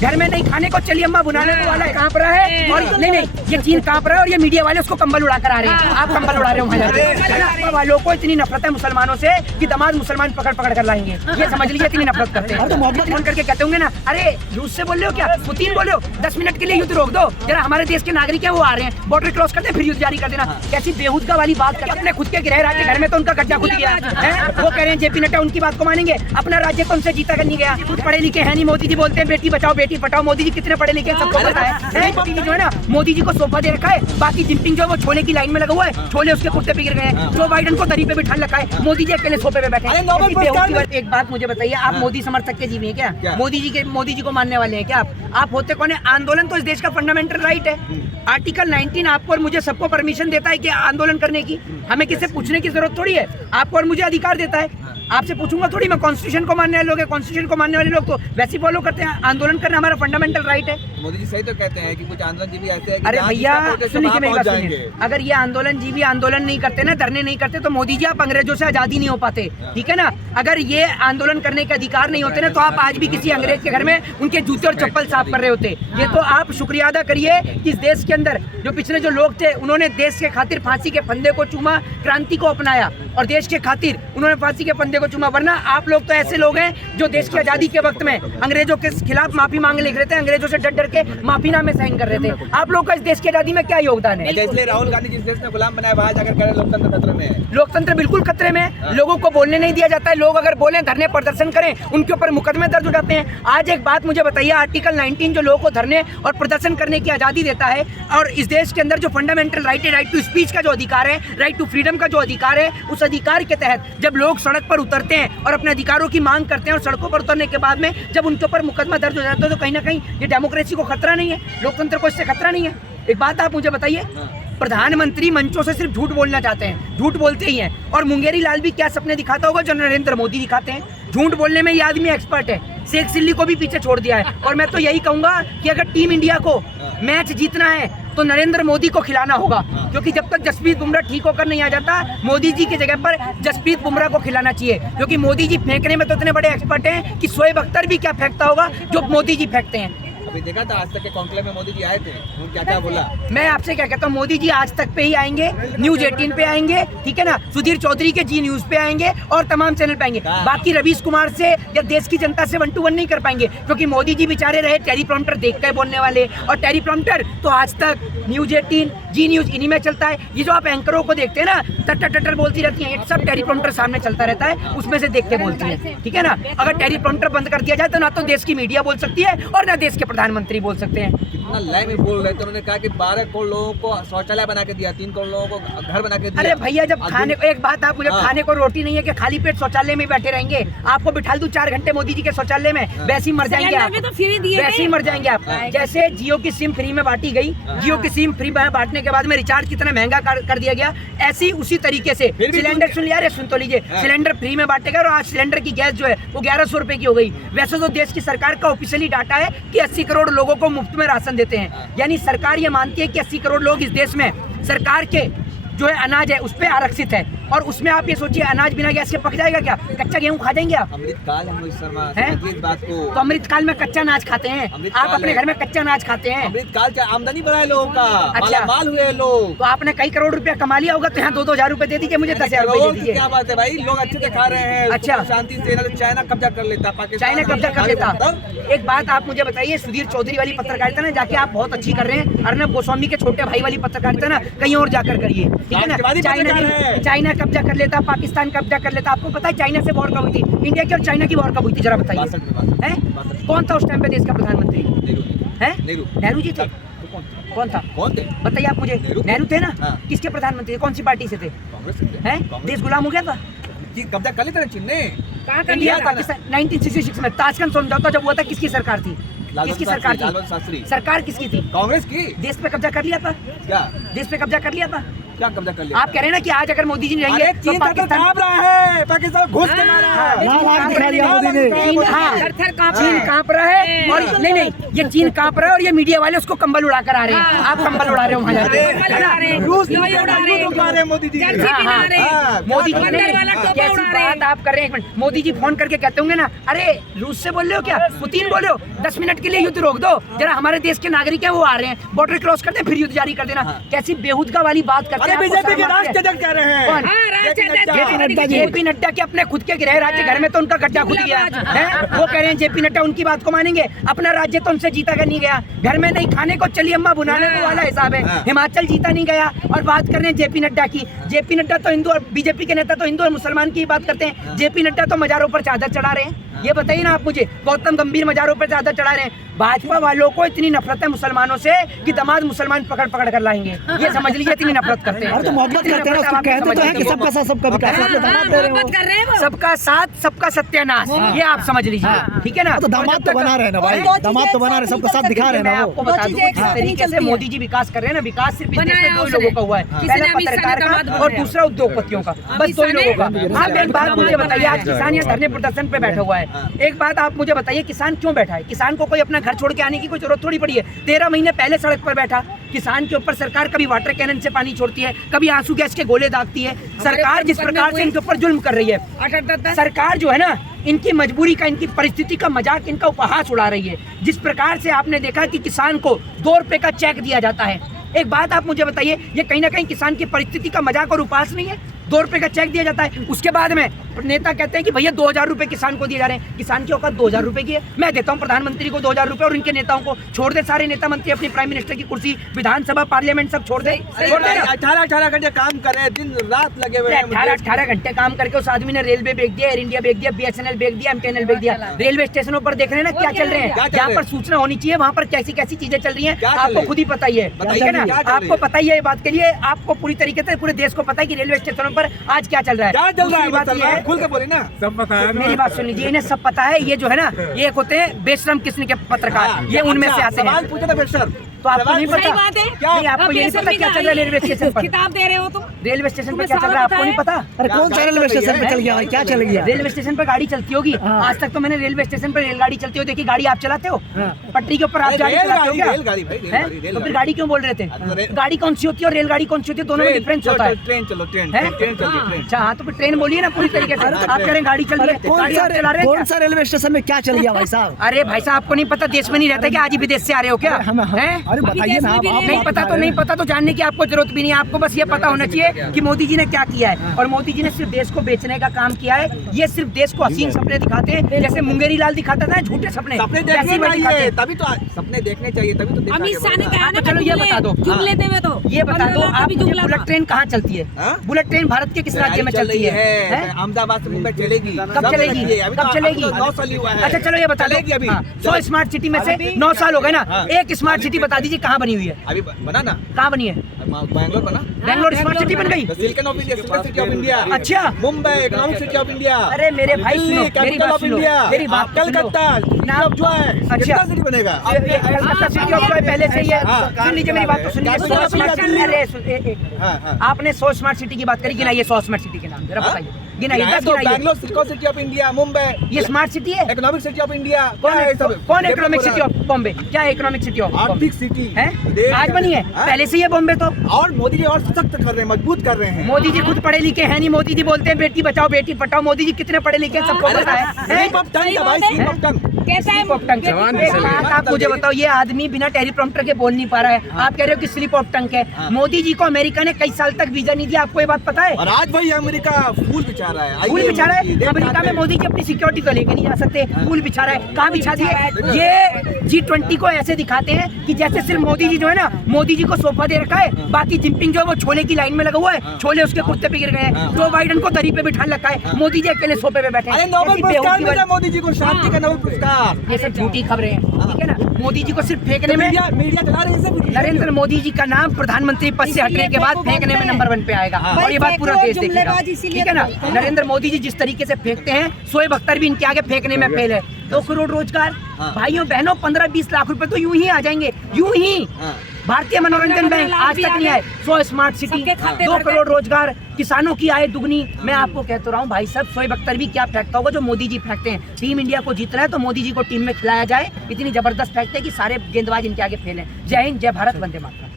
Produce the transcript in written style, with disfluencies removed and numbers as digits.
घर में नहीं खाने को चलिए अम्मा बुनाने को वाला कांप रहा है। और नहीं ये चीन कांप रहा है और ये मीडिया वाले उसको कंबल उड़ा कर आ रहे हैं। आप कंबल उड़ा रहे हो वालों को। इतनी नफरत है मुसलमानों से कि दामाद मुसलमान पकड़ कर लाएंगे, ये समझ लीजिए इतनी नफरत करते हैं। फोन करके कहते होंगे ना, अरे रूस से बोल रहे हो क्या, पुतिन बोल रहे हो, 10 मिनट के लिए युद्ध रोक दो जरा, हमारे देश के नागरिक है वो आ रहे हैं, बॉर्डर क्रॉस करते फिर युद्ध जारी कर देना। कैसी बेहुदगा वाली बात करते हैं। अपने खुद के गृह राज्य घर में तो उनका गड्ढा खुद गया है। वो कह रहे हैं जेपी नड्डा उनकी बात को मानेंगे, अपना राज्य तो उनसे जीता कर नहीं गया। कुछ पढ़े लिखे हैं नहीं। मोदी जी बोलते हैं बेटी बचाओ बेटी पढ़ाओ। मोदी जी कितने पढ़े लिखे सबको पता है। मोदी जी जो है ना, मोदी जी को सोफा दे रखा है, बाकी जिनपिंग जो है वो छोले की लाइन में लगा हुआ है, छोले उसके कुत्ते बिगड़ गए हैं। जो बाइडन को दरी पे बिठा रखा है, मोदी जी अकेले सोफे पे बैठे हैं। एक बात मुझे बताइए, आप मोदी समर्थक के जीवी हैं क्या? मोदी जी को मानने वाले हैं क्या आप होते कौन है? आंदोलन तो इस देश का फंडामेंटल राइट है। आर्टिकल 19 आपको और मुझे सबको परमिशन देता है कि आंदोलन करने की। हमें किसी से पूछने की जरूरत थोड़ी है। आपको और मुझे अधिकार देता है। आपसे पूछूंगा थोड़ी मैं। कॉन्स्टिट्यूशन को मानने वाले लोग हैं, कॉन्स्टिट्यूशन को मानने वाले लोग तो वैसे फॉलो करते हैं। आंदोलन करना हमारा फंडामेंटल राइट है। मोदी जी सही तो कहते हैं कि कुछ आंदोलन जीवी ऐसे हैं कि अरे भैया सुनिए मेरी बात सुनिए, अगर ये आंदोलन जीवी आंदोलन नहीं करते ना, धरने नहीं करते तो मोदी जी आप अंग्रेजों से आजादी नहीं हो पाते, ठीक है ना। अगर ये आंदोलन करने के अधिकार नहीं होते ना तो आप आज भी किसी अंग्रेज के घर में उनके जूते और चप्पल साफ कर रहे होते। ये तो आप शुक्रिया अदा करिए कि इस देश के अंदर जो पिछले जो लोग थे उन्होंने देश के खातिर फांसी के फंदे को चूमा, क्रांति को अपनाया और देश के खातिर उन्होंने फांसी के फंदे को चूमा। वरना आप लोग तो ऐसे लोग हैं जो देश की आजादी के वक्त में अंग्रेजों के खिलाफ माफी मांग लिख रहे थे, अंग्रेजों से डर के माफीनामे साइन कर रहे थे। आप लोग का इस देश की आजादी में क्या योगदान है? इसलिए राहुल गांधी जिस देश में गुलाम बनाया वहाँ जाकर कह रहे लोकतंत्र खतरे में है। लोकतंत्र बिल्कुल खतरे में है। लोगों को बोलने नहीं दिया जाता है। लोग अगर बोले धरने प्रदर्शन करें उनके ऊपर मुकदमे दर्ज हो जाते हैं। आज एक बात मुझे बताइए, आर्टिकल 19 जो लोगों को धरने और प्रदर्शन करने की आजादी देता है और इस देश के अंदर जो फंडामेंटल राइट है, राइट टू स्पीच का जो अधिकार है, राइट टू फ्रीडम का जो अधिकार है, उस अधिकार के तहत जब लोग सड़क पर उतरते हैं और अपने अधिकारों की मांग करते हैं और सड़कों पर उतरने के बाद में जब उनके ऊपर मुकदमा दर्ज हो जाता है तो कहीं ना कहीं ये डेमोक्रेसी को खतरा नहीं है, लोकतंत्र को इससे खतरा नहीं है। एक बात आप मुझे बताइए, प्रधानमंत्री मंचों से सिर्फ झूठ बोलना चाहते हैं, झूठ बोलते ही हैं। और मुंगेरी लाल भी क्या सपने दिखाता होगा जो नरेंद्र मोदी दिखाते हैं। झूठ बोलने में ये आदमी एक्सपर्ट है। शेख सिल्ली को भी पीछे छोड़ दिया है। और मैं तो यही कहूंगा कि अगर टीम इंडिया को मैच जीतना है तो नरेंद्र मोदी को खिलाना होगा, क्योंकि जब तक जसप्रीत बुमराह ठीक होकर नहीं आ जाता, मोदी जी की जगह पर जसप्रीत बुमराह को खिलाना चाहिए। क्योंकि मोदी जी फेंकने में तो इतने बड़े एक्सपर्ट हैं कि शोएब अख्तर भी क्या फेंकता होगा जो मोदी जी फेंकते हैं। अभी देखा था आज तक के कॉन्क्लेव में मोदी जी आए थे, क्या क्या बोला? मैं आपसे क्या कहता हूँ, मोदी जी आज तक पे ही आएंगे, न्यूज 18 पे आएंगे, ठीक है ना, सुधीर चौधरी के जी न्यूज पे आएंगे और तमाम चैनल पे आएंगे। बाकी रवीश कुमार से या देश की जनता से 1 to 1 नहीं कर पाएंगे, क्योंकि मोदी जी बेचारे रहे टेलीप्रॉम्प्टर देख कर बोलने वाले। और टेलीप्रॉम्प्टर तो आज तक न्यूज 18 जी न्यूज इन्हीं में चलता है। ये जो आप एंकरों को देखते हैं ना, टटर टटर बोलती रहती है, ये सब टेलीप्रॉम्प्टर सामने चलता रहता है, उसमें से देख के बोलती है, ठीक है ना। अगर टेलीप्रॉम्प्टर बंद कर दिया जाए तो ना तो देश की मीडिया बोल सकती है और ना देश के प्रधानमंत्री बोल सकते हैं। कितना लाइन में बोल रहे थे, उन्होंने कहा कि 12 करोड़ लोगों को शौचालय बना के दिया, 3 करोड़ लोगों को घर बना के दिया। अरे भैया जब खाने को, एक बात आप मुझे, खाने को रोटी नहीं है कि खाली पेट शौचालय में बैठे रहेंगे। आपको बिठा दूं 4 घंटे मोदी जी के शौचालय में, वैसे ही मर जाएंगे आप, वैसे ही मर जाएंगे आप। जैसे जियो की सिम फ्री में बांटी गई, जियो की सिम फ्री में बांटने के बाद में रिचार्ज कितना महंगा कर दिया गया, ऐसे ही उसी तरीके से सिलेंडर, सुन लिया, अरे सुन तो लीजिए, सिलेंडर फ्री में बांटे गए और आज सिलेंडर की गैस जो है वो 1100 रुपए की हो गई। वैसे तो देश की सरकार का ऑफिशियली डाटा है कि 80 करोड़ लोगों को मुफ्त में राशन देते हैं। यानी सरकार ये मानती है कि 80 करोड़ लोग इस देश में सरकार के जो है अनाज है उस पे आरक्षित है। और उसमें आप ये सोचिए, अनाज बिना गैस के पक जाएगा क्या? कच्चा गेहूं खा जाएंगे आप? अमृतकाल है मोहित शर्मा, है इस बात को। तो अमृतकाल में कच्चा अनाज खाते हैं आप? अपने घर में कच्चा अनाज खाते हैं? अमृतकाल से आमदनी बढ़ाए लोगों का, अच्छा माल हुए लोग। तो आपने कई करोड़ रुपया कमा लिया होगा, तो यहाँ 2-2 हजार रुपए दे दीजिए, मुझे 10,000 रुपए दे दीजिए। क्या बात है भाई, लोग अच्छे से खा रहे हैं। अच्छा, शांति से, चाइना कब्जा कर लेता, पाकिस्तान चाइना कब्जा कर लेता। एक बात आप मुझे बताइए, सुधीर चौधरी वाली पत्रकारिता ना जाके आप बहुत अच्छी कर रहे हैं, अर्नब गोस्वामी के छोटे भाई वाली पत्रकारिता ना कहीं और जाकर करिए, ठीक है ना। चाइना कब्जा कर लेता, पाकिस्तान कब्जा कर लेता। आपको पता है चाइना से वॉर कब हुई थी? इंडिया की और चाइना की वॉर कब हुई थी, जरा बताइए। कौन था उस टाइम पे देश का प्रधानमंत्री? नेहरू जी थे। कौन था? बताइए आप मुझे। नेहरू थे ना? किसके प्रधानमंत्री? कौन सी पार्टी से थे? देश गुलाम हो गया था, कब्जा कर लेता चीन ने। इंडिया पाकिस्तान 1966 में ताशकंद समझौता जब हुआ था, किसकी सरकार थी? किसकी सरकार थी? सरकार किसकी थी? कांग्रेस की। देश पे कब्जा कर लिया था? क्या देश पे कब्जा कर लिया था? क्या कब्जा कर लिया? आप कह रहे हैं ना कि आज अगर मोदी जी नहीं रहेंगे तो चीन पाकिस्तान कांप रहा है, पाकिस्तान घुस के मारा है। चीन कांप रहा है और नहीं ये चीन कांप रहा है और ये मीडिया वाले उसको कंबल उड़ा कर आ रहे हैं। आप कंबल उड़ा रहे हो वहाँ जाके। रूस उड़ा रहे हैं मोदी जी। मोदी जी कैसी बात आप कर रहे हैं। एक मिनट, मोदी जी फोन करके कहते होंगे ना, अरे रूस से बोल रहे हो क्या, पुतिन बोल रहे हो, 10 मिनट के लिए युद्ध रोक दो जरा, हमारे देश के नागरिक है वो आ रहे हैं, बॉर्डर क्रॉस करते हैं फिर युद्ध जारी कर देना। कैसी बेहुदगा वाली बात करते हैं। बीजेपी के राष्ट्रध्यक्ष कह रहे हैं जेपी नड्डा के अपने खुद के गृह राज्य घर में तो उनका गड्ढा खुद गया है। वो कह रहे हैं जेपी नड्डा उनकी बात को मानेंगे, अपना राज्य तो उनसे जीता कर नहीं गया, घर में नहीं खाने को चली अम्मा बुनाने को वाला हिसाब है। हिमाचल जीता नहीं गया और बात कर रहे हैं जेपी नड्डा की। जेपी नड्डा तो हिंदू और बीजेपी के नेता तो हिंदू और मुसलमान की बात करते हैं, जेपी नड्डा तो मजारों पर चादर चढ़ा रहे हैं। ये बताइए ना आप मुझे, गौतम गंभीर मजारों पर चादर चढ़ा रहे हैं। भाजपा वालों को इतनी नफरत है मुसलमानों से कि दामाद मुसलमान पकड़ पकड़ कर लाएंगे, ये समझ लीजिए इतनी नफरत करते हैं। तो मोहब्बत करते हैं, उसको कहते तो हैं कि सबका साथ सबका विकास, सबका साथ सबका सत्यानाश, ये आप समझ लीजिए, ठीक है ना। तो दामाद तो बना रहे हैं ना भाई, दामाद तो बना रहे, सबका साथ दिखा रहे हैं मैं ना। आपको बता दूं किस तरीके से मोदी जी विकास कर रहे हैं ना, विकास सिर्फ इस देश में दो ही लोगों का हुआ है, पहला पत्रकार का और दूसरा उद्योगपतियों का, बस दो ही लोगों का। आप एक बात मुझे बताइए, आज किसान यहाँ धरने प्रदर्शन पे बैठा हुआ है, एक बात आप मुझे बताइए, किसान क्यों बैठा है? किसान को कोई अपना घर छोड़ के आने की कोई जरूरत थोड़ी पड़ी है। 13 महीने पहले सड़क पर बैठा किसान के ऊपर सरकार कभी वाटर कैनन से पानी छोड़ती है, कभी आंसू गैस के गोले दागती है। सरकार जिस प्रकार से इनके ऊपर जुल्म कर रही है, सरकार जो है ना इनकी मजबूरी का, इनकी परिस्थिति का मजाक, इनका उपहास उड़ा रही है। जिस प्रकार से आपने देखा कि किसान को 2 रुपए का चेक दिया जाता है, एक बात आप मुझे बताइए, ये कहीं ना कहीं किसान की परिस्थिति का मजाक और उपहास नहीं है? 2 रुपए का चेक दिया जाता है, उसके बाद में नेता कहते हैं कि भैया 2000 रुपए किसान को दिए जा रहे हैं। किसान की औकात 2000 रुपए की है? मैं देता हूं प्रधानमंत्री को 2000 रुपए और इनके नेताओं को छोड़ दे, सारे नेता मंत्री अपनी प्राइम मिनिस्टर की कुर्सी, विधानसभा, पार्लियामेंट सब छोड़ दे। 18 घंटे काम कर रहे हैं, दिन रात लगे हुए हैं। 18 घंटे काम करके उस आदमी ने रेलवे बेच दिया, एयर इंडिया बेच दिया, BSNL बेच दिया, MTNL बेच दिया। रेलवे स्टेशनों पर देख रहे हैं ना क्या चल रहे हैं, जहाँ पर सूचना होनी चाहिए वहाँ पर कैसी कैसी चीजें चल रही है, आपको खुद ही पता ही है, ठीक है ना। आपको पता ही है, ये बात के लिए आपको पूरी तरीके से पूरे देश को पता है कि रेलवे स्टेशनों पर आज क्या चल रहा है। बात ये है, खुल के बोले ना, सब पता है। मेरी बात सुन लीजिए, इन्हें सब पता है। ये जो है ना, ये एक होते हैं बेशरम किस्म के पत्रकार, ये उनमें से आते हैं। सवाल पूछा था बेशरम, तो आपको नहीं पता? बात है। नहीं, आपको ये नहीं पता क्या चल रहा है रेलवे स्टेशन पर? किताब दे रहे हो तुम, रेलवे स्टेशन पर क्या चल रहा है आपको नहीं पता? अरे कौन सा रेलवे स्टेशन पे चल गया भाई, क्या चल गया? रेलवे स्टेशन पर गाड़ी चलती होगी, आज तक तो मैंने रेलवे स्टेशन पर रेलगाड़ी चलती हो देखी। गाड़ी आप चलाते हो? पट्टी के ऊपर आप गाड़ी चलाते हो क्या? रेलगाड़ी भाई, तो फिर गाड़ी क्यों बोल रहे थे? गाड़ी कौन सी होती है और रेलगाड़ी कौन सी होती है, दोनों में डिफरेंस होता है। ट्रेन चलो, ट्रेन चल रही। अच्छा हाँ, तो फिर ट्रेन बोलिए ना पूरी तरीके से। आप कह रहे हैं गाड़ी चल रही है, गाड़ी आप चला रहे हैं कौन सा रेलवे स्टेशन में क्या चल गया भाई साहब? अरे भाई साहब, आपको नहीं पता, देश में नहीं रहता क्या? आज ही विदेश से आ रहे हो क्या? अरे बताइए ना, नहीं पता तो नहीं पता, तो जानने की आपको जरूरत भी नहीं है। आपको बस ये पता होना चाहिए कि मोदी जी ने क्या किया है, और मोदी जी ने सिर्फ देश को बेचने का काम किया है। ये सिर्फ देश को हसीन सपने दिखाते हैं, जैसे मुंगेरी लाल दिखाता था झूठे सपने, सपने देखने चाहिए, तभी तो सपने देखने चाहिए, तभी तो अमित शाह ने कहा ना, चलो ये बता दो, जुग लेते हुए तो ये बता दो आप, बुलेट ट्रेन कहाँ चलती है? बुलेट ट्रेन भारत के किस राज्य में चलती है? अहमदाबाद से मुंबई चलेगी। कब चलेगी? कब चलेगी? 9 साल हुआ है। अच्छा चलो ये बता दो, अभी 100 स्मार्ट सिटी में से 9 साल हो गए ना, एक स्मार्ट सिटी बता दीजिए कहाँ बनी हुई है? अभी बना ना, कहाँ बनी है? बैंगलोर बना, बैंगलोर स्मार्ट सिटी बन गई। Silicon of India, silver city of India. अच्छा, Mumbai economic city of India. अरे मेरे भाई सुनो, मेरी बात सुनो, मेरी बात कलकत्ता नाम जो है, अच्छा सिटी बनेगा। कलकत्ता सिटी ऑफ जॉय पहले से ही है। सुन लीजिए मेरी बात तो सुन लीजिए। 100 स्मार्ट सिटी, आपने 100 स्मार्ट सिटी की बात करी, गिनाइए 100 स्मार्ट सिटी के नाम जरा बताइए, गिनाइए 10 गिनाइए। Bangalore silicon city of India, Mumbai ये स्मार्ट सिटी है? Economic city of India. कौन इकोनॉमिक सिटी ऑफ बॉम्बे? क्या इकोनॉमिक सिटी ऑफ आर्थिक सिटी है? आज बनी है, पहले से ही है बॉम्बे तो। और मोदी जी और सशक्त कर रहे हैं, मजबूत कर रहे हैं। मोदी जी खुद पढ़े लिखे हैं नहीं, मोदी जी बोलते हैं बेटी बचाओ बेटी पढ़ाओ। मोदी जी कितने पढ़े लिखे हैं सबको पता है। कैसा है? एक बात आप मुझे बताओ, ये आदमी बिना टेलीप्रॉम्प्टर के बोल नहीं पा रहा है, आप कह रहे हो कि स्लिप ऑफ टंग है। मोदी जी को अमेरिका ने कई साल तक वीजा नहीं दिया, आपको ये बात पता है? और आज भाई अमेरिका फूल बिछा रहा है, फूल बिछा रहा है। अमेरिका में मोदी जी अपनी सिक्योरिटी तो लेके नहीं जा सकते, फूल बिछा रहा है। कहाँ बिछा दिए? ये G20 को ऐसे दिखाते हैं कि जैसे सिर्फ मोदी जी जो है ना, मोदी जी को सोफा दे रखा है, बाकी जिनपिंग जो है वो छोले की लाइन में लगा हुआ है, छोले उसके कुत्ते पे गिर गए हैं। जो बाइडन को दरी पे बिठा रखा है, मोदी जी अकेले सोफे पे बैठे हैं। नोबेल पुरस्कार मिला मोदी जी को, शांति का नोबेल पुरस्कार। ये सब झूठी खबरें हैं, ठीक है ना। मोदी जी को सिर्फ फेंकने में, मीडिया चला रहे हैं। नरेंद्र मोदी जी का नाम प्रधानमंत्री पद से हटने के बाद फेंकने में नंबर 1 पे आएगा, और ये बात पूरा देश देखेगा, ठीक है ना। नरेंद्र मोदी जी जिस तरीके से फेंकते हैं, शोएब अख्तर भी इनके आगे फेंकने में फेल है। 2 करोड़ रोजगार, भाइयों बहनों 15-20 लाख रुपए तो यूं ही आ जाएंगे, यूं ही। भारतीय मनोरंजन बैंक आज तक नहीं आए। 100 स्मार्ट सिटी, सबके खाते 2 भर गए। करोड़ रोजगार, किसानों की आय दुगनी। मैं आपको कहता रहा हूँ भाई साहब, शोएब अख्तर भी क्या फेंकता होगा जो मोदी जी फेंकते हैं। टीम इंडिया को जीतना है तो मोदी जी को टीम में खिलाया जाए, इतनी जबरदस्त फेंकते हैं कि सारे गेंदबाज इनके आगे फेल हैं। जय हिंद, जय भारत, वंदे मातरम।